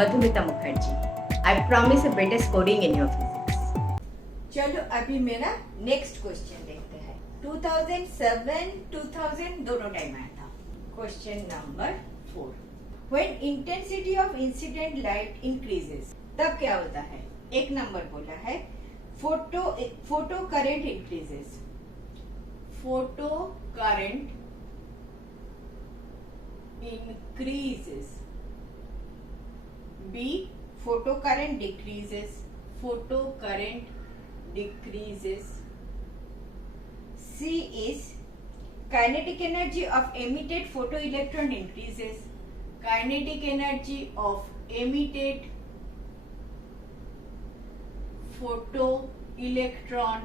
Madhumita Mukherjee. I promise a better scoring in your physics. चलो अभी मेरा नेक्स्ट क्वेश्चन देखते हैं. 2007 2000 दोनों टाइम आया था. Question number 4. When intensity of incident light increases, तब क्या होता है? एक नंबर बोला है photo current increases. Photo current increases. B, photo current decreases. Photo current decreases. C is kinetic energy of emitted photoelectron increases. Kinetic energy of emitted photoelectron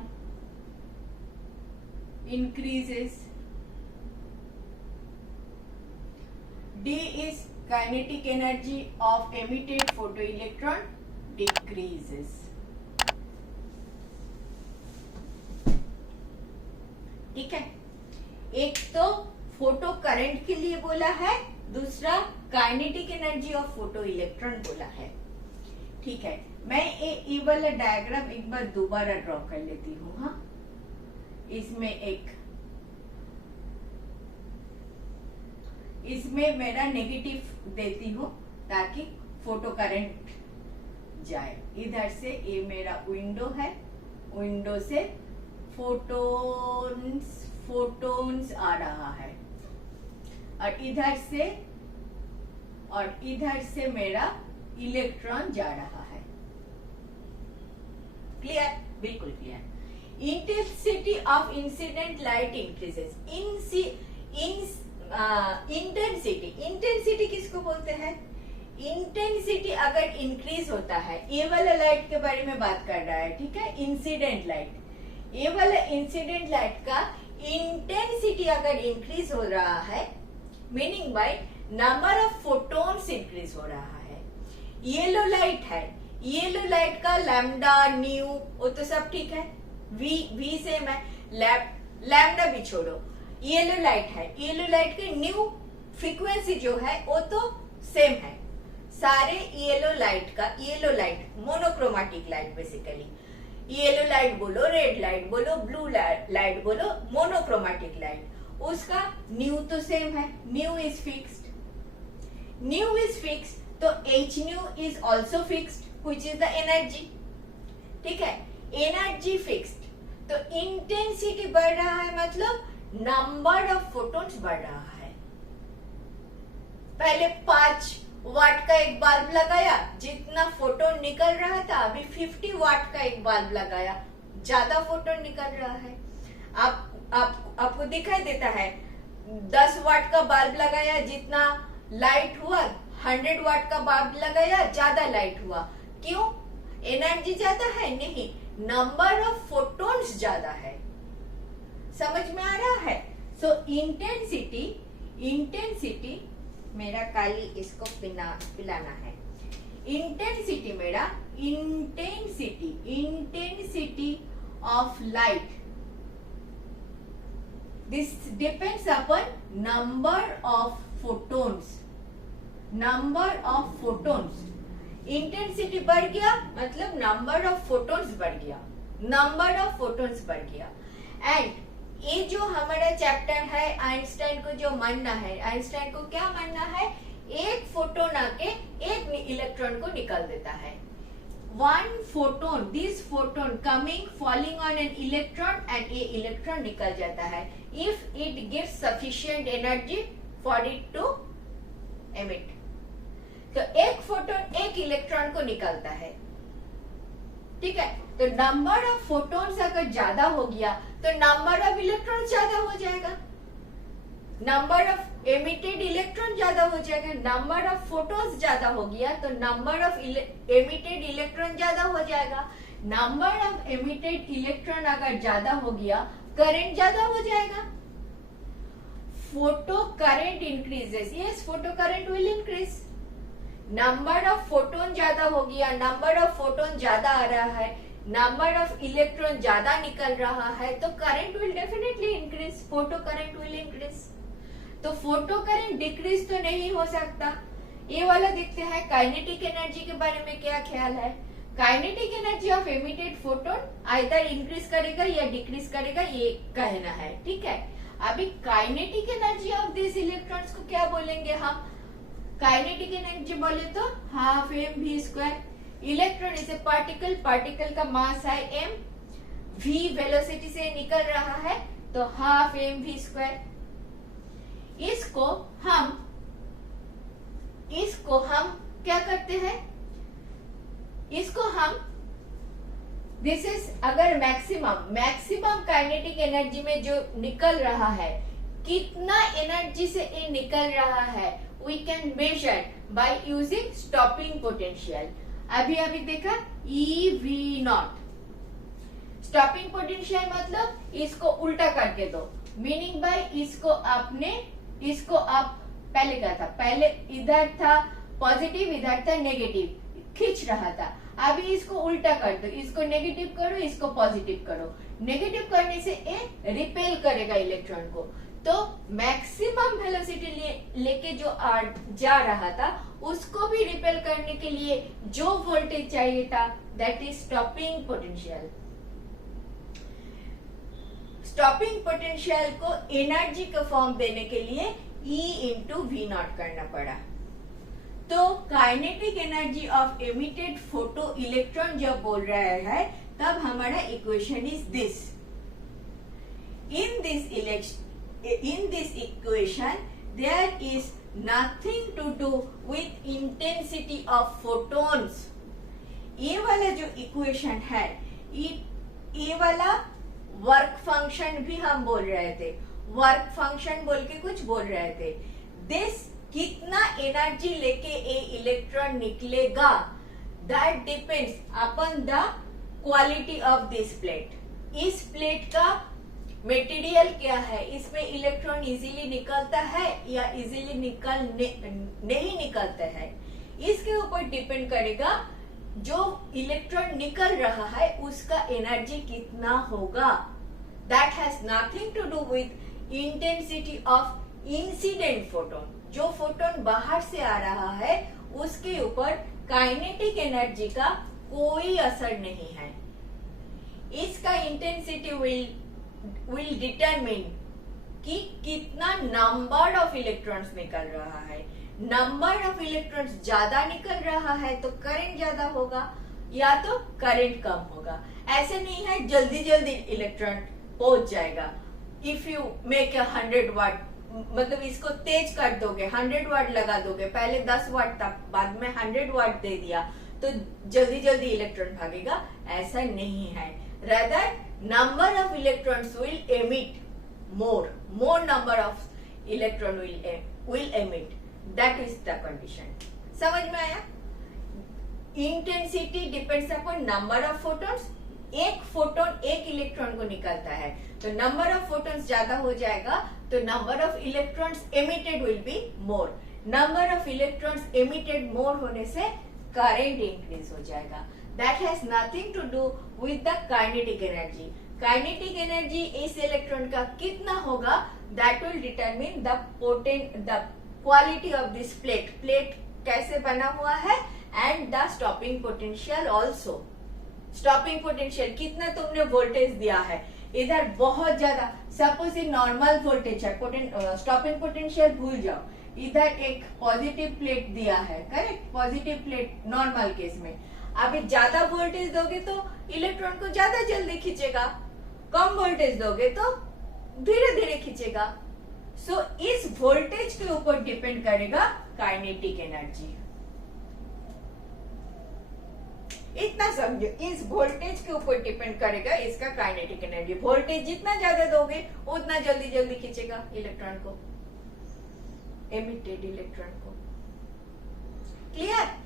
increases. D is kinetic energy of emitted photoelectron decreases. ठीक है, एक तो photo current के लिए बोला है, दूसरा kinetic energy of photo electron बोला है. ठीक है, मैं ये वाला डायग्राम एक बार दोबारा ड्रॉ कर लेती हूँ. हाँ, इसमें मेरा नेगेटिव देती हूँ ताकि फोटो करंट जाए. इधर से ये मेरा विंडो है, विंडो से फोटोन्स आ रहा है, और इधर से मेरा इलेक्ट्रॉन जा रहा है. क्लियर? बिल्कुल clear. Intensity of incident light increases. Intensity किसको बोलते हैं? इंटेंसिटी अगर इंक्रीज होता है, ये वाला लाइट के बारे में बात कर रहा है. ठीक है, इंसिडेंट लाइट. ये वाला इंसिडेंट लाइट का इंटेंसिटी अगर इंक्रीज हो रहा है, meaning by number of photons increase हो रहा है. येलो लाइट है, येलो लाइट का लैम्डा न्यू वो तो सब ठीक है, वी सेम है, लैम्डा भी छोड़ो. येलो लाइट है, येलो लाइट के न्यू फ्रीक्वेंसी जो है वो तो सेम है. सारे yellow light monochromatic light basically. Yellow light बोलो, रेड लाइट बोलो, ब्लू लाइट बोलो, मोनोक्रोमेटिक लाइट, उसका न्यू तो सेम है. न्यू इज फिक्स्ड, तो H new is also fixed which is the energy. ठीक है, एनर्जी फिक्स्ड, तो इंटेंसिटी बढ़ रहा है, मतलब नंबर ऑफ फोटोन्स बढ़ रहा है. पहले 5 वाट का एक बल्ब लगाया, जितना फोटोन निकल रहा था, अभी 50 वाट का एक बल्ब लगाया, ज्यादा फोटोन निकल रहा है. आपको दिखाई देता है, 10 वाट का बल्ब लगाया, जितना लाइट हुआ, 100 वाट का बल्ब लगाया, ज्यादा लाइट हुआ. क्यों? एनर्जी ज्यादा है? नहीं, नंबर ऑफ फोटोन्स ज्यादा है. समझ में आ रहा है? सो इंटेंसिटी मेरा काली इसको पिलाना है. इंटेंसिटी मेरा intensity of light, this depends upon number of photons. Intensity बढ़ गया मतलब नंबर ऑफ फोटोन्स बढ़ गया. एंड ये जो हमारा चैप्टर है, आइंस्टाइन को जो मानना है, आइंस्टाइन को क्या मानना है? एक फोटोन आके एक इलेक्ट्रॉन को निकाल देता है. One photon, this photon coming falling on an electron, and ये इलेक्ट्रॉन निकल जाता है if it gives sufficient energy for it to emit. तो एक फोटोन एक इलेक्ट्रॉन को निकालता है. ठीक है, तो नंबर ऑफ फोटोन्स अगर ज्यादा हो गया तो नंबर ऑफ इलेक्ट्रॉन ज्यादा हो जाएगा, नंबर ऑफ एमिटेड इलेक्ट्रॉन ज्यादा हो जाएगा. नंबर ऑफ फोटोन्स ज्यादा हो गया तो नंबर ऑफ एमिटेड इलेक्ट्रॉन ज्यादा हो जाएगा. नंबर ऑफ एमिटेड इलेक्ट्रॉन अगर ज्यादा हो गया, करंट ज्यादा हो जाएगा. Photo current increases, yes, photo current will increase. Number of photon ज्यादा हो गया, नंबर ऑफ फोटोन ज्यादा आ रहा है, नंबर ऑफ इलेक्ट्रॉन ज्यादा निकल रहा है, तो current will definitely increase, photo current will increase. तो फोटो करंट डिक्रीज तो नहीं हो सकता, ये वाला देखते हैं काइनेटिक एनर्जी के बारे में क्या ख्याल है। Kinetic energy of emitted photon either increase करेगा या डिक्रीज करेगा, ये कहना है, ठीक है। अभी kinetic energy of this electrons को क्या बोलेंगे हम? काइनेटिक एनर्जी बोले तो half m v square. Electron is a particle, particle का मास है m, v वेलोसिटी से निकल रहा है तो हाफ एम वी स्क्वायर। इसको हम क्या करते हैं? इसको हम दिस इज अगर मैक्सिमम काइनेटिक एनर्जी में जो निकल रहा है, कितना एनर्जी से ये निकल रहा है, we can measure by using stopping potential. अभी देखा EV0। स्टॉपिंग पोटेंशियल मतलब इसको उल्टा करके दो, मीनिंग बाय इसको आप पहले क्या था, पहले इधर था पॉजिटिव, इधर था नेगेटिव, खींच रहा था। अभी इसको उल्टा कर दो, इसको नेगेटिव करो, इसको पॉजिटिव करो। नेगेटिव करने से ये रिपेल करेगा इलेक्ट्रॉन को, तो मैक्सिमम वेलोसिटी लेके जो जा रहा था उसको भी रिपेल करने के लिए जो वोल्टेज चाहिए था, that is stopping potential. Stopping potential को एनर्जी का फॉर्म देने के लिए E इंटू V0 करना पड़ा। तो kinetic energy of emitted photo electron जब बोल रहा है तब हमारा equation is this. In this equation there is nothing to do with intensity of photons। ये वाला जो इक्वेशन है, ये वाला वर्क फंक्शन भी हम बोल रहे थे, वर्क फंक्शन बोल के कुछ बोल रहे थे। दिस कितना एनर्जी लेके ए इलेक्ट्रॉन निकलेगा, that depends upon the quality of this plate. इस प्लेट का मटेरियल क्या है, इसमें इलेक्ट्रॉन इजीली निकलता है या इजीली नहीं निकलता है, इसके ऊपर डिपेंड करेगा। जो इलेक्ट्रॉन निकल रहा है उसका एनर्जी कितना होगा। That has nothing to do with intensity of incident photon. जो फोटोन बाहर से आ रहा है उसके ऊपर काइनेटिक एनर्जी का कोई असर नहीं है। इसका इंटेंसिटी विल डिटरमिन कि कितना नंबर ऑफ इलेक्ट्रॉन्स निकल रहा है। नंबर ऑफ इलेक्ट्रॉन्स ज्यादा निकल रहा है तो करंट ज्यादा होगा या तो करंट कम होगा। ऐसे नहीं है जल्दी जल्दी इलेक्ट्रॉन पहुंच जाएगा। इफ यू मेक 100 वाट, मतलब इसको तेज कर दोगे, 100 वाट लगा दोगे, पहले 10 वाट था, बाद में 100 वाट दे दिया तो जल्दी जल्दी इलेक्ट्रॉन भागेगा, ऐसा नहीं है। rather number of electrons will emit more number of electron will emit, that is the condition। समझ में आया? Intensity depends upon number of photons. एक फोटोन एक इलेक्ट्रॉन को निकलता है तो नंबर ऑफ फोटॉन्स ज्यादा हो जाएगा तो number of electrons emitted will be more. Number of electrons emitted more होने से करंट इंक्रीज हो जाएगा। That has nothing to do with the kinetic energy। Kinetic energy इस इलेक्ट्रॉन का कितना होगा, that will determine the quality of this plate। Plate कैसे बना हुआ है and the stopping potential also। Stopping potential कितना तुमने वोल्टेज दिया है, इधर बहुत ज्यादा, सपोज ये नॉर्मल वोल्टेज है, स्टॉपिंग पोटेंशियल भूल जाओ। इधर एक पॉजिटिव प्लेट दिया है, correct, positive plate normal case में। अभी ज्यादा वोल्टेज दोगे तो इलेक्ट्रॉन को ज्यादा जल्दी खींचेगा, कम वोल्टेज दोगे तो धीरे धीरे खींचेगा। सो इस वोल्टेज के ऊपर डिपेंड करेगा काइनेटिक एनर्जी। इतना समझो, इस वोल्टेज के ऊपर डिपेंड करेगा इसका काइनेटिक एनर्जी। वोल्टेज जितना ज्यादा दोगे उतना जल्दी जल्दी खींचेगा इलेक्ट्रॉन को, एमिटेड इलेक्ट्रॉन को। क्लियर?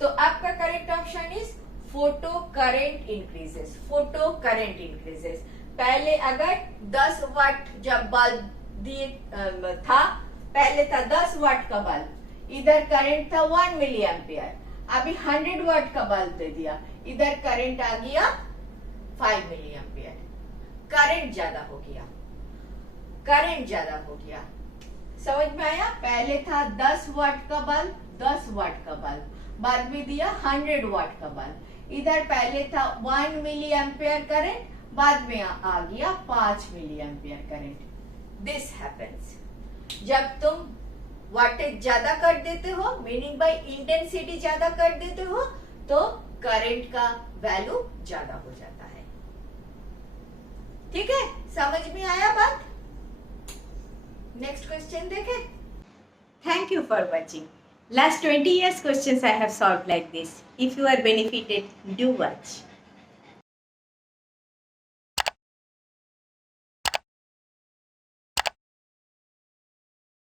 तो आपका correct option is photo current increases. Photo current increases. पहले अगर 10 वाट जब बल्ब दिए था, पहले था 10 वाट का बल्ब, इधर करंट था 1 मिली एम्पियर। अभी 100 वाट का बल्ब दे दिया, इधर करंट आ गया 5 मिली एम्पियर। करंट ज्यादा हो गया, करंट ज्यादा हो गया। समझ में आया? पहले था 10 वाट का बल्ब, 10 वाट का बल्ब, बाद में दिया 100 वाट का बल्ब। इधर पहले था 1 मिली एम्पियर करंट, बाद में आ गया 5 milli ampere current. This happens जब तुम वाटेज ज्यादा कर देते हो, मीनिंग बाय इंटेंसिटी ज्यादा कर देते हो, तो करंट का वैल्यू ज्यादा हो जाता है। ठीक है, समझ में आया बात? नेक्स्ट क्वेश्चन देखें। Thank you for watching. Last 20 years questions I have solved like this. If you are benefited, do watch.